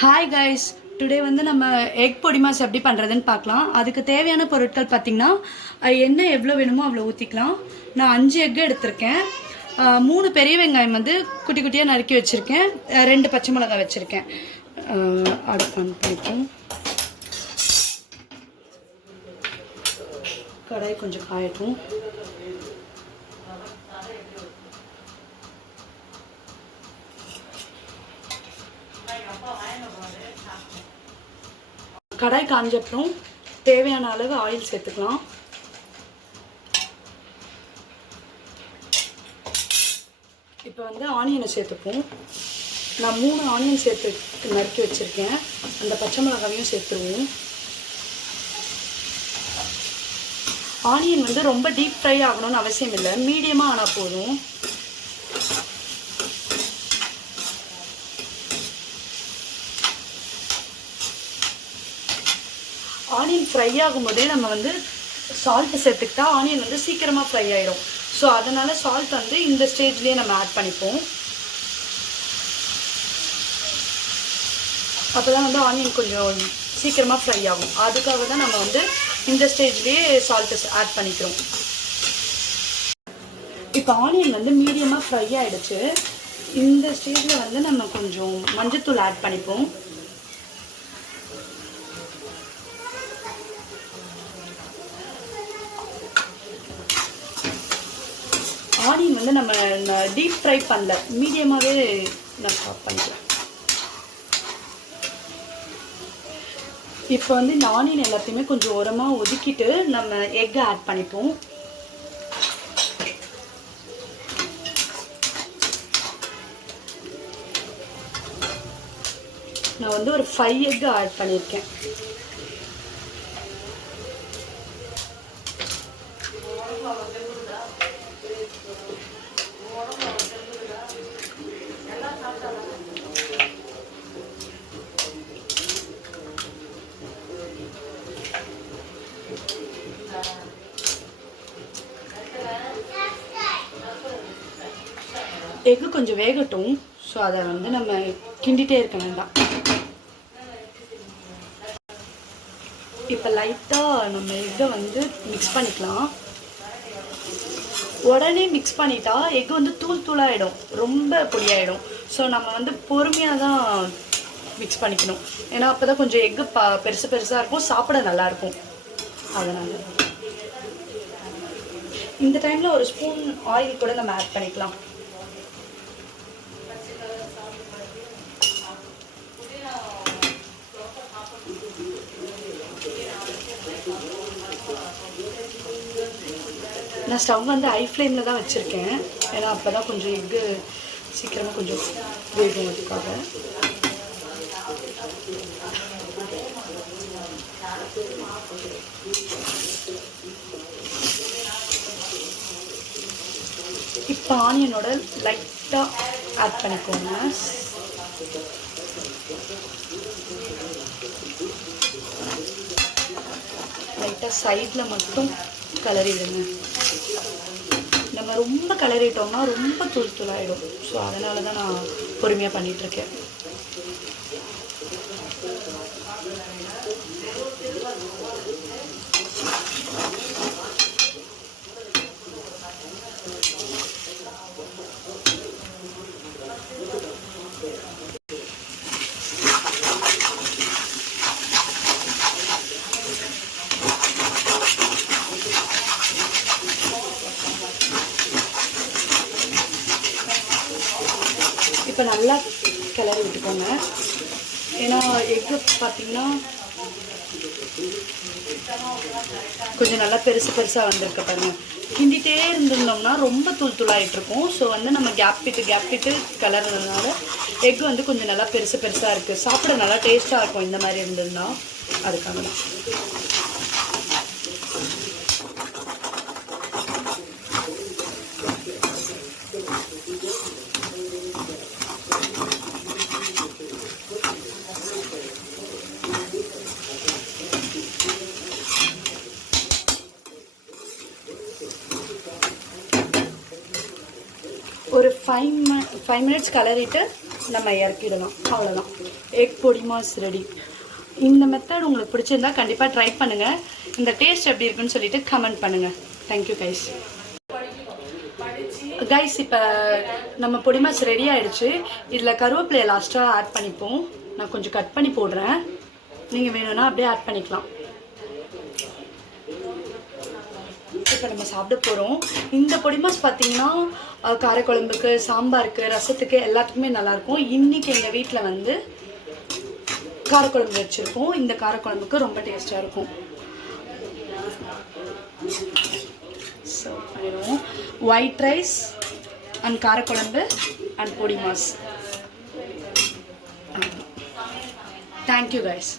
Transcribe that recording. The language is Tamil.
ஹாய் கைஸ், டுடே வந்து நம்ம எக் பொடி மாஸ் எப்படி பண்ணுறதுன்னு பார்க்கலாம். அதுக்கு தேவையான பொருட்கள் பார்த்திங்கன்னா, எண்ணெய் எவ்வளோ வேணுமோ அவ்வளோ ஊற்றிக்கலாம். நான் 5 எக் எடுத்திருக்கேன். 3 பெரிய வெங்காயம் வந்து குட்டி குட்டியாக நறுக்கி வச்சுருக்கேன். 2 பச்சை மிளகாய் வச்சுருக்கேன். அடுப்பு ஆன் பண்ணிப்போம். கடாய் கொஞ்சம் காயட்டும். கடாய் காஞ்சப்புறம் தேவையான அளவு ஆயில் சேர்த்துக்கலாம். இப்போ வந்து ஆனியனை சேர்த்துப்போம். நான் 3 ஆனியன் சேர்த்து நறுக்கி வச்சுருக்கேன். அந்த பச்சை மிளகாவையும் சேர்த்துருவோம். ஆனியன் வந்து ரொம்ப டீப் ஃப்ரை ஆகணும்னு அவசியம் இல்லை, மீடியமாக ஆனால் போதும். ஆனியன் ஃப்ரை ஆகும்போதே நம்ம வந்து சால்ட்டு சேர்த்துக்கிட்டா ஆனியன் வந்து சீக்கிரமாக ஃப்ரை ஆகிடும். ஸோ அதனால் சால்ட் வந்து இந்த ஸ்டேஜ்லேயே நம்ம ஆட் பண்ணிப்போம். அப்போ தான் வந்து ஆனியன் கொஞ்சம் சீக்கிரமாக ஃப்ரை ஆகும். அதுக்காக தான் நம்ம வந்து இந்த ஸ்டேஜ்லேயே சால்ட்டு ஆட் பண்ணிக்கிறோம். இப்போ ஆனியன் வந்து மீடியமாக ஃப்ரை ஆகிடுச்சு. இந்த ஸ்டேஜில் வந்து நம்ம கொஞ்சம் மஞ்சத்தூள் ஆட் பண்ணிப்போம். ஆனியன் வந்து நம்ம டீப் ஃப்ரை பண்ணல, மீடியமாகவே நான் ஸ்டாப் பண்ணிக்கலாம். இப்போ வந்து இந்த ஆனியன் எல்லாத்தையுமே கொஞ்சம் ஓரமாக ஒதுக்கிட்டு நம்ம எக்கை ஆட் பண்ணிப்போம். நான் வந்து ஒரு 5 எக் ஆட் பண்ணியிருக்கேன். எக்கு கொஞ்சம் வேகட்டும். ஸோ அதை வந்து நம்ம கிண்டிகிட்டே இருக்க வேண்டாம். இப்போ லைட்டாக நம்ம எக்கை வந்து மிக்ஸ் பண்ணிக்கலாம். உடனே மிக்ஸ் பண்ணிட்டா எக்கு வந்து தூளாகிடும், ரொம்ப பொடியாகிடும். ஸோ நம்ம வந்து பொறுமையாக தான் மிக்ஸ் பண்ணிக்கணும். ஏன்னா அப்போ தான் கொஞ்சம் எக்கு பெருசு பெருசாக இருக்கும், சாப்பிட நல்லாயிருக்கும். அதனால் இந்த டைமில் ஒரு ஸ்பூன் ஆயில் கூட நம்ம ஆட் பண்ணிக்கலாம். நான் ஸ்டவ் வந்து ஹை ஃப்ளேமில் தான் வச்சுருக்கேன். ஏன்னா அப்போ தான் கொஞ்சம் எக்கு சீக்கிரமாக கொஞ்சம் வேகும். அதுக்காக இப்போ ஆனியனோட லைட்டாக ஆட் பண்ணிக்கோங்க. லைட்டாக சைடில் மட்டும் கலரி விடுங்க. நம்ம ரொம்ப கலரிட்டோம்னா ரொம்ப தூளாகிடும். ஸோ அதனால தான் நான் பொறுமையாக பண்ணிகிட்ருக்கேன். இப்போ நல்லா கிளறி விட்டுக்கோங்க. ஏன்னா எக்கு பார்த்திங்கன்னா கொஞ்சம் நல்லா பெருசாக வந்திருக்கு பாருங்கள். கிண்டிகிட்டே இருந்திருந்தோம்னா ரொம்ப தூளாகிட்ருக்கும். ஸோ வந்து நம்ம கேப் விட்டு கிளறதுனால எக்கு வந்து கொஞ்சம் நல்லா பெருசாக இருக்குது. சாப்பிட நல்லா டேஸ்ட்டாக இருக்கும் இந்த மாதிரி இருந்ததுன்னா. அதுக்காக தான் ஒரு 5 மினிட்ஸ் கலரிட்டு நம்ம இறக்கிடலாம். அவ்வளோதான், எக் பொடி மாஸ் ரெடி. இந்த மெத்தட் உங்களுக்கு பிடிச்சிருந்தா கண்டிப்பாக ட்ரை பண்ணுங்கள். இந்த டேஸ்ட் எப்படி இருக்குன்னு சொல்லிட்டு கமெண்ட் பண்ணுங்கள். Thank you guys. கைஸ் இப்போ நம்ம பொடி மாஸ் ரெடி ஆகிடுச்சு. இதில் கருவேப்பிலையை லாஸ்ட்டாக ஆட் பண்ணிப்போம். நான் கொஞ்சம் கட் பண்ணி போடுறேன், நீங்கள் வேணும்னா அப்படியே ஆட் பண்ணிக்கலாம். இப்போ நம்ம சாப்பிட போகிறோம். இந்த பொடி மாஸ் பார்த்தீங்கன்னா காரக்குழம்புக்கு, சாம்பாருக்கு, ரசத்துக்கு எல்லாத்துக்குமே நல்லாயிருக்கும். இன்றைக்கி எங்கள் வீட்டில் வந்து காரக்குழம்பு வச்சுருக்கோம். இந்த காரக்குழம்புக்கு ரொம்ப டேஸ்ட்டாக இருக்கும். சர்வ் பண்ணிடுவோம். White rice and kara kuzhambu and பொடி மாஸ். Thank you guys.